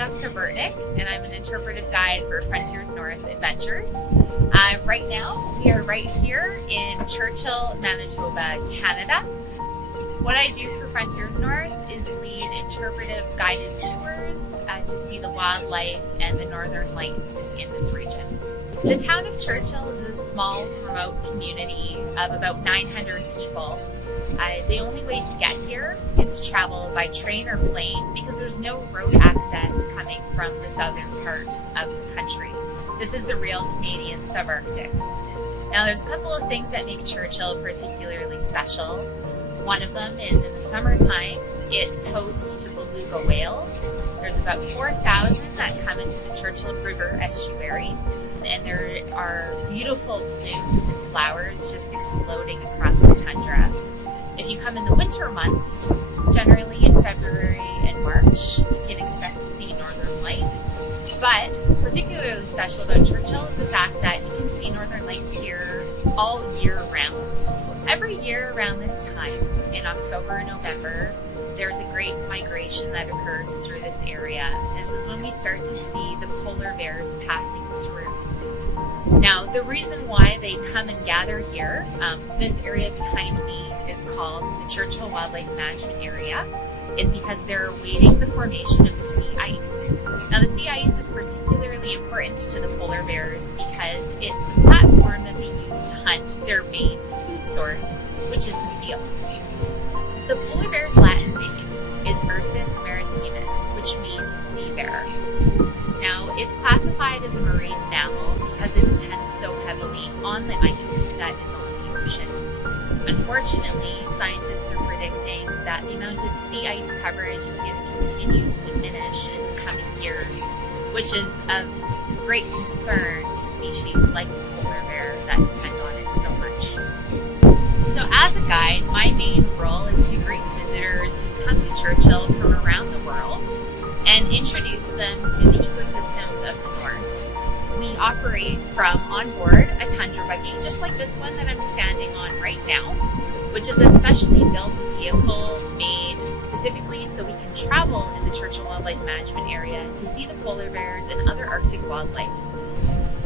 Jessica Burtnick, and I'm an interpretive guide for Frontiers North Adventures. Right now, we are right here in Churchill, Manitoba, Canada. What I do for Frontiers North is lead interpretive guided tours to see the wildlife and the northern lights in this region. The town of Churchill is a small, remote community of about 900 people. The only way to get here is to travel by train or plane because there's no road access coming from the southern part of the country. This is the real Canadian subarctic. Now there's a couple of things that make Churchill particularly special. One of them is in the summertime, it's host to beluga whales. There's about 4,000 that come into the Churchill River estuary, and there are beautiful blooms and flowers just exploding across the tundra. If you come in the winter months, generally in February and March, you can expect to see northern lights. But particularly special about Churchill is the fact that you can see northern lights here all year round. Every year around this time, in October and November, there's a great migration that occurs through this area. This is when we start to see the polar bears passing through. Now, the reason why they come and gather here, this area behind me is called the Churchill Wildlife Management Area, is because they're awaiting the formation of the sea ice. Now, the sea ice is particularly important to the polar bears because it's the platform that they use to hunt their main food source, which is the seal. The polar bear's Latin name is Ursus maritimus, which means sea bear. Now, it's classified as a marine mammal because it depends so heavily on the ice that is on the ocean. Unfortunately, scientists are predicting that the amount of sea ice coverage is going to continue to diminish in the coming years, which is of great concern to species like the polar bear that depend on it so much. So as a guide, my main role is to greet visitors who come to Churchill from around the world and introduce them to the ecosystems of the north. We operate from on board a Tundra buggy, just like this one that I'm standing on right now, which is a specially built vehicle made specifically so we can travel in the Churchill Wildlife Management Area to see the polar bears and other Arctic wildlife.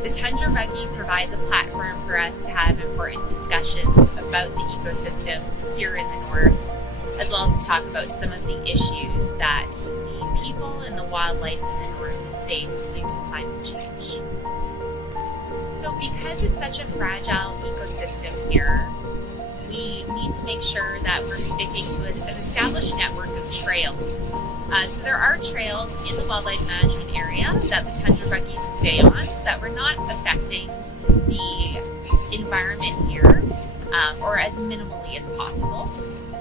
The Tundra buggy provides a platform for us to have important discussions about the ecosystems here in the north, as well as to talk about some of the issues that the people and the wildlife in the north face due to climate change. So because it's such a fragile ecosystem here, we need to make sure that we're sticking to an established network of trails. So there are trails in the wildlife management area that the Tundra buggies stay on so that we're not affecting the environment here, or as minimally as possible.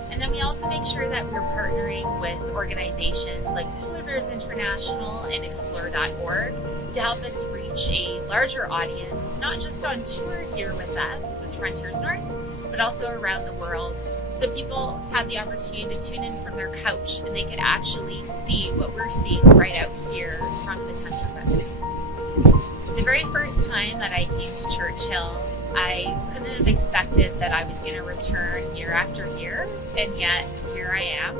And then we also make sure that we're partnering with organizations like Polar Bears International and Explore.org to help us reach a larger audience, not just on tour here with us, with Frontiers North, but also around the world. So people have the opportunity to tune in from their couch and they can actually see what we're seeing right out here from the Tundra buggies. The very first time that I came to Churchill, I couldn't have expected that I was going to return year after year, and yet here I am.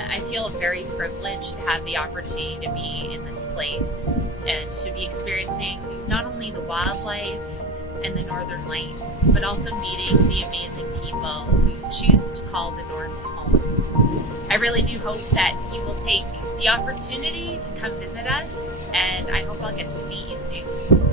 I feel very privileged to have the opportunity to be in this place and to be experiencing not only the wildlife and the northern lights, but also meeting the amazing people who choose to call the North home. I really do hope that you will take the opportunity to come visit us, and I hope I'll get to meet you soon.